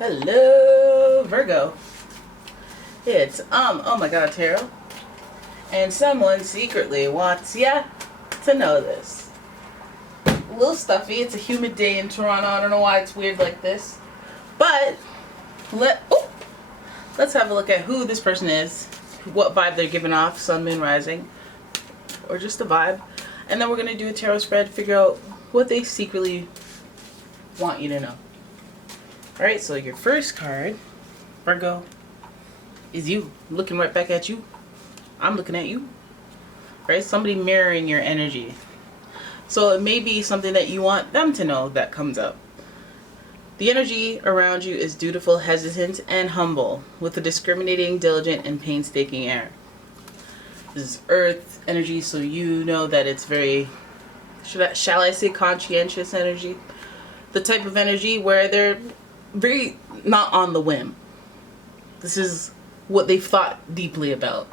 Hello, Virgo. It's oh my god, tarot. And someone secretly wants ya to know this. A little stuffy. It's a humid day in Toronto. I don't know why it's weird like this. But let's have a look at who this person is, what vibe they're giving off, sun, moon, rising, or just a vibe. And then we're gonna do a tarot spread, figure out what they secretly want you to know. Alright, so your first card, Virgo, is you. I'm looking right back at you. I'm looking at you. Right? Somebody mirroring your energy. So it may be something that you want them to know that comes up. The energy around you is dutiful, hesitant, and humble, with a discriminating, diligent, and painstaking air. This is earth energy, so you know that it's very, shall I say, conscientious energy. The type of energy where they're very not on the whim. This is what they've thought deeply about.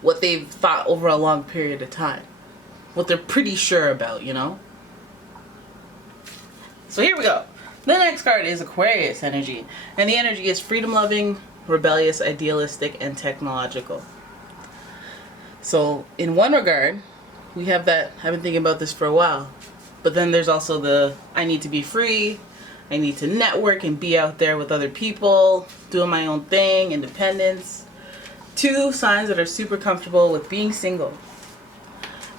What they've thought over a long period of time. What they're pretty sure about, you know? So here we go. The next card is Aquarius energy. And the energy is freedom-loving, rebellious, idealistic, and technological. So in one regard, we have that, I've been thinking about this for a while. But then there's also the, I need to be free. I need to network and be out there with other people, doing my own thing, independence. Two signs that are super comfortable with being single.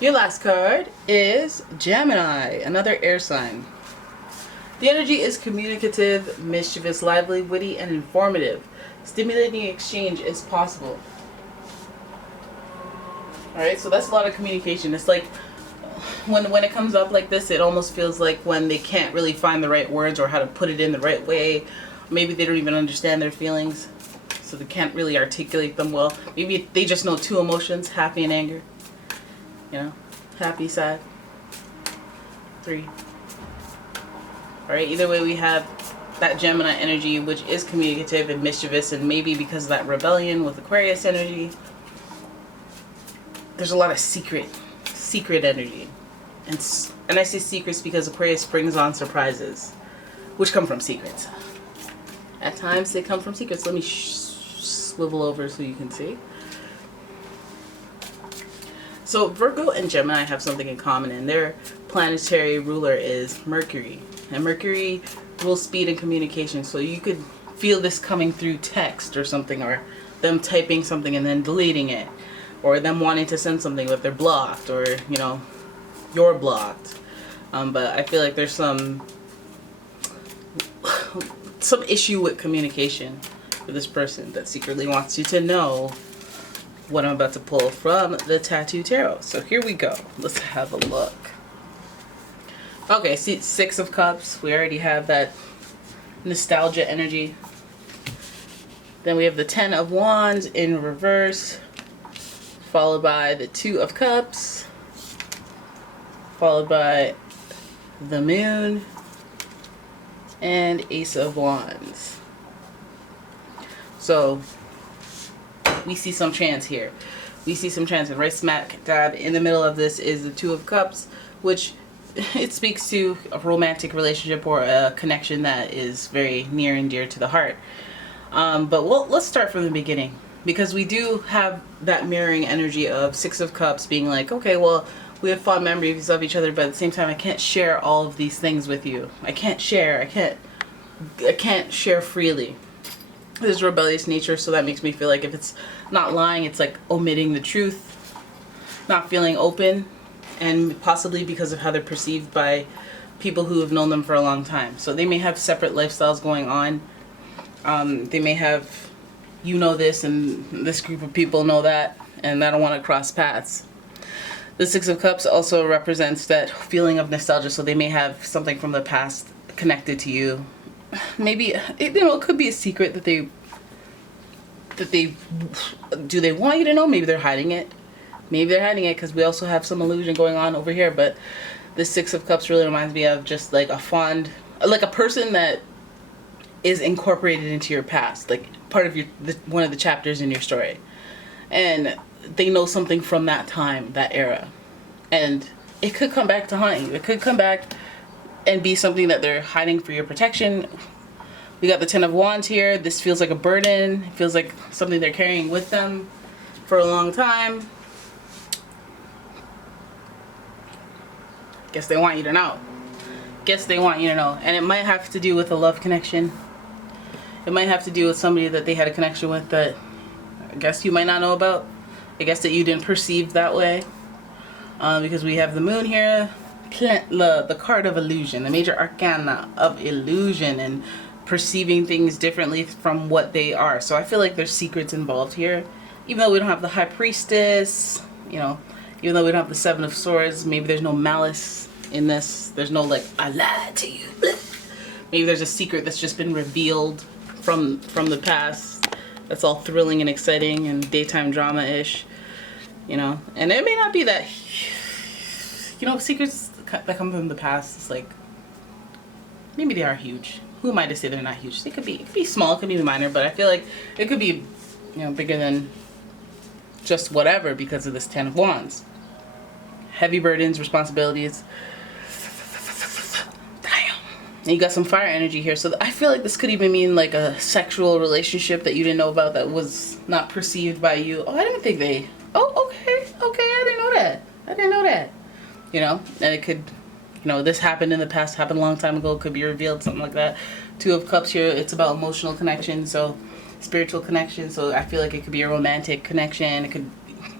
Your last card is Gemini, another air sign. The energy is communicative, mischievous, lively, witty, and informative. Stimulating exchange is possible. Alright, so that's a lot of communication. It's like when it comes up like this, it almost feels like when they can't really find the right words or how to put it in the right way. Maybe they don't even understand their feelings, so they can't really articulate them well. Maybe they just know two emotions, happy and anger. You know, happy, sad. 3. Alright, either way we have that Gemini energy, which is communicative and mischievous, and maybe because of that rebellion with Aquarius energy, there's a lot of secret energy. And I say secrets because Aquarius brings on surprises, which come from secrets. At times they come from secrets. Let me swivel over so you can see. So Virgo and Gemini have something in common, and their planetary ruler is Mercury. And Mercury rules speed and communication, so you could feel this coming through text or something, or them typing something and then deleting it, or them wanting to send something but they're blocked, or, you know, you're blocked. But I feel like there's some issue with communication for this person that secretly wants you to know what I'm about to pull from the Tattoo Tarot. So here we go. Let's have a look. Okay, see, 6 of Cups. We already have that nostalgia energy. Then we have the 10 of Wands in reverse, followed by the 2 of Cups, followed by the Moon, and Ace of Wands. So we see some chance here. We see some chance, and right smack dab in the middle of this is the 2 of Cups, which it speaks to a romantic relationship or a connection that is very near and dear to the heart. But let's start from the beginning, because we do have that mirroring energy of 6 of Cups being like, okay, well, we have fond memories of each other, but at the same time, I can't share all of these things with you. I can't share. I can't share freely. There's rebellious nature, so that makes me feel like if it's not lying, it's like omitting the truth, not feeling open, and possibly because of how they're perceived by people who have known them for a long time. So they may have separate lifestyles going on. They may have, you know this, and this group of people know that, and I don't want to cross paths. The 6 of Cups also represents that feeling of nostalgia, so they may have something from the past connected to you. Maybe, you know, it could be a secret that they do they want you to know? Maybe they're hiding it. Maybe they're hiding it because we also have some illusion going on over here. But the 6 of Cups really reminds me of just like a fond, like a person that is incorporated into your past, like part of one of the chapters in your story, and they know something from that time, that era, and it could come back to haunt you. It could come back and be something that they're hiding for your protection, We got the Ten of Wands here. This feels like a burden. It feels like something they're carrying with them for a long time. Guess they want you to know. Guess they want you to know. And it might have to do with a love connection. It might have to do with somebody that they had a connection with that I guess you might not know about. I guess that you didn't perceive that way. Because we have the moon here. The card of illusion. The major arcana of illusion and perceiving things differently from what they are. So I feel like there's secrets involved here. Even though we don't have the High Priestess, you know, even though we don't have the Seven of Swords, maybe there's no malice in this. There's no like, I lied to you. Maybe there's a secret that's just been revealed from the past. That's all thrilling and exciting and daytime drama-ish, you know. And it may not be that, you know, secrets that come from the past. It's like, maybe they are huge. Who am I to say they're not huge? It could be small, it could be minor, but I feel like it could be, you know, bigger than just whatever because of this Ten of Wands. Heavy burdens, responsibilities. Damn. And you got some fire energy here. So I feel like this could even mean like a sexual relationship that you didn't know about that was not perceived by you. Oh, I didn't think they... Oh, okay, I didn't know that. You know, and it could... You know, this happened in the past, happened a long time ago. It could be revealed, something like that. Two of Cups here, it's about emotional connection, so spiritual connection. So I feel like it could be a romantic connection. It could...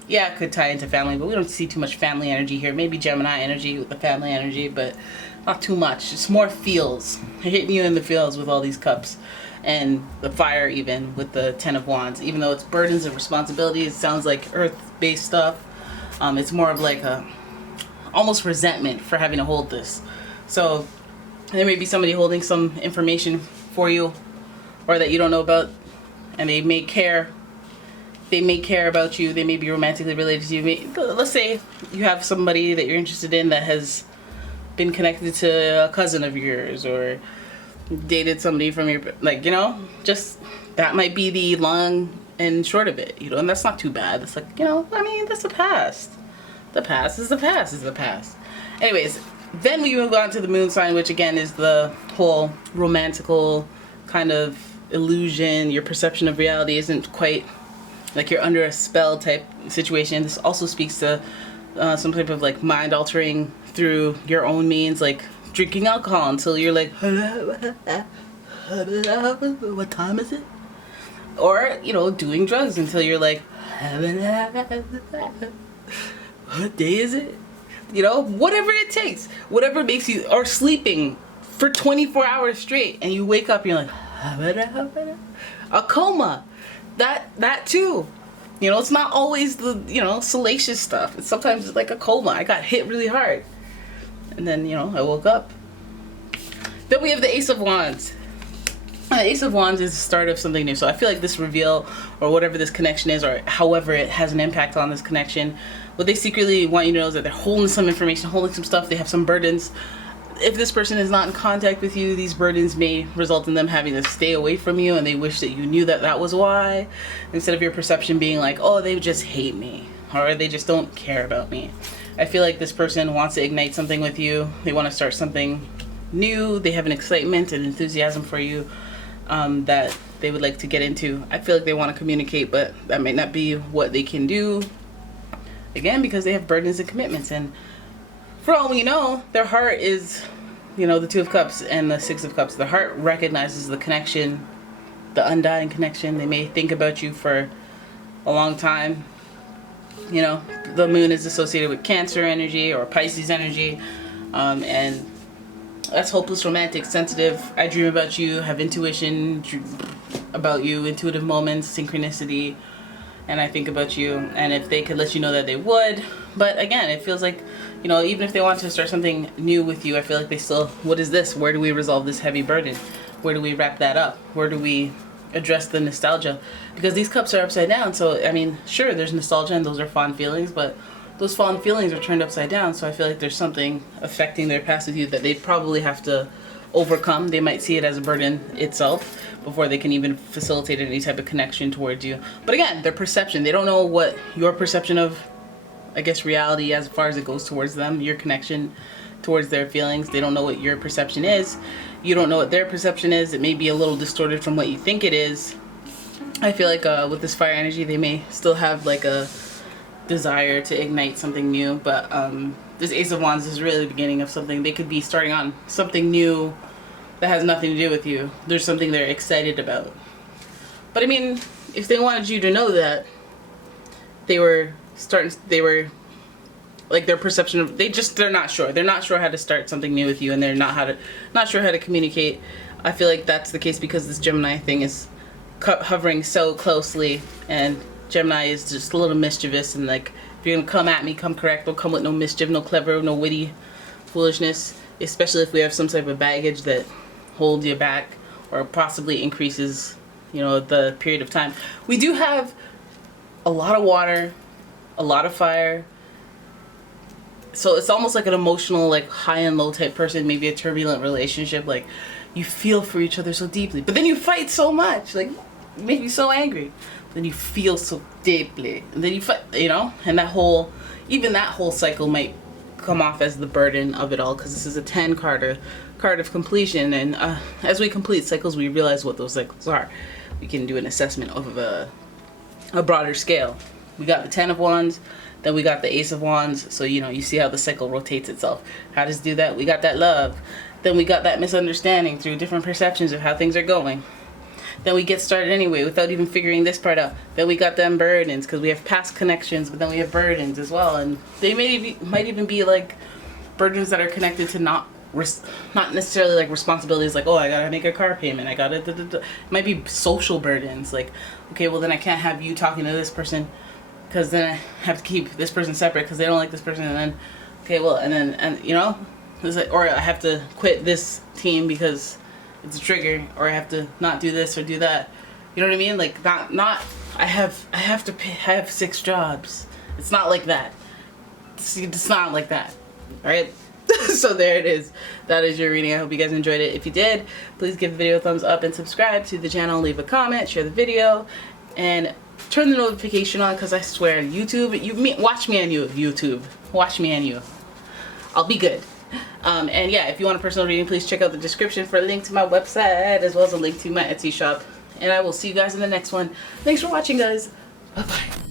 Yeah, it could tie into family, but we don't see too much family energy here. Maybe Gemini energy with the family energy, but not too much. It's more feels. Hitting you in the feels with all these cups. And the fire even with the Ten of Wands. Even though it's burdens and responsibilities, it sounds like earth-based stuff. It's more of like a almost resentment for having to hold this. So there may be somebody holding some information for you or that you don't know about, and they may care. They may care about you. They may be romantically related to you. Let's say you have somebody that you're interested in that has been connected to a cousin of yours or dated somebody from your, like, you know, just that might be the long and short of it, you know, and that's not too bad. It's like, you know, I mean, that's the past. The past is the past is the past. Anyways, then we move on to the moon sign, which again is the whole romantical kind of illusion. Your perception of reality isn't quite like you're under a spell type situation. This also speaks to some type of like mind altering through your own means, like drinking alcohol until you're like, what time is it? Or, you know, doing drugs until you're like, what day is it? You know, whatever it takes, whatever makes you, or sleeping for 24 hours straight and you wake up, you're like, a coma. That too. You know, it's not always the, you know, salacious stuff. It's sometimes it's like a coma. I got hit really hard. And then, you know, I woke up. Then we have the Ace of Wands. The Ace of Wands is the start of something new. So I feel like this reveal or whatever this connection is, or however it has an impact on this connection, what they secretly want you to know is that they're holding some information, holding some stuff. They have some burdens. If this person is not in contact with you, these burdens may result in them having to stay away from you, and they wish that you knew that that was why, instead of your perception being like, oh, they just hate me, or they just don't care about me. I feel like this person wants to ignite something with you. They want to start something new. They have an excitement and enthusiasm for you that they would like to get into. I feel like they want to communicate, but that might not be what they can do, again, because they have burdens and commitments. And for all we know, their heart is, you know, the Two of Cups and the Six of Cups. The heart recognizes the connection, the undying connection. They may think about you for a long time. You know, the moon is associated with Cancer energy or Pisces energy. And that's hopeless, romantic, sensitive. I dream about you, have intuition about you, intuitive moments, synchronicity. And I think about you. And if they could let you know that they would. But again, it feels like, you know, even if they want to start something new with you, I feel like they still, what is this? Where do we resolve this heavy burden? Where do we wrap that up? Where do we address the nostalgia? Because these cups are upside down. So, I mean, sure, there's nostalgia and those are fond feelings, but those fond feelings are turned upside down. So I feel like there's something affecting their past with you that they probably have to overcome. They might see it as a burden itself before they can even facilitate any type of connection towards you. But again, their perception, they don't know what your perception of, I guess, reality as far as it goes towards them, your connection towards their feelings. They don't know what your perception is. You don't know what their perception is. It may be a little distorted from what you think it is. I feel like with this fire energy, they may still have like a desire to ignite something new, but this Ace of Wands is really the beginning of something. They could be starting on something new that has nothing to do with you. There's something they're excited about. But I mean, if they wanted you to know that, they were like, their perception of, they're not sure. They're not sure how to start something new with you, and they're not sure how to communicate. I feel like that's the case because this Gemini thing is hovering so closely, and Gemini is just a little mischievous, and like, if you're gonna come at me, come correct. Don't come with no mischief, no clever, no witty foolishness, especially if we have some type of baggage that holds you back or possibly increases, you know, the period of time. We do have a lot of water, a lot of fire, so it's almost like an emotional, like, high and low type person, maybe a turbulent relationship. Like, you feel for each other so deeply, but then you fight so much, like, it makes you so angry. Then you feel so deeply, and then you fight, you know, and even that whole cycle might come off as the burden of it all, because this is a 10 card, a card of completion, and as we complete cycles, we realize what those cycles are. We can do an assessment of a broader scale. We got the 10 of Wands, then we got the Ace of Wands, so you know, you see how the cycle rotates itself. How does it do that? We got that love, then we got that misunderstanding through different perceptions of how things are going. Then we get started anyway without even figuring this part out. Then we got them burdens, because we have past connections, but then we have burdens as well, and they might even be like burdens that are connected to not necessarily like responsibilities, like, oh, I gotta make a car payment, I gotta It might be social burdens, like, okay, well then I can't have you talking to this person, because then I have to keep this person separate because they don't like this person, and then, okay, well, and you know, it's like, or I have to quit this team because it's a trigger, or I have to not do this or do that. You know what I mean? Like, not I have to have 6 jobs. It's not like that. It's not like that. All right. So there it is. That is your reading. I hope you guys enjoyed it. If you did, please give the video a thumbs up and subscribe to the channel. Leave a comment, share the video, and turn the notification on, because I swear, YouTube, watch me on YouTube. Watch me on you. I'll be good. And yeah, if you want a personal reading, please check out the description for a link to my website, as well as a link to my Etsy shop. And I will see you guys in the next one. Thanks for watching, guys. Bye-bye.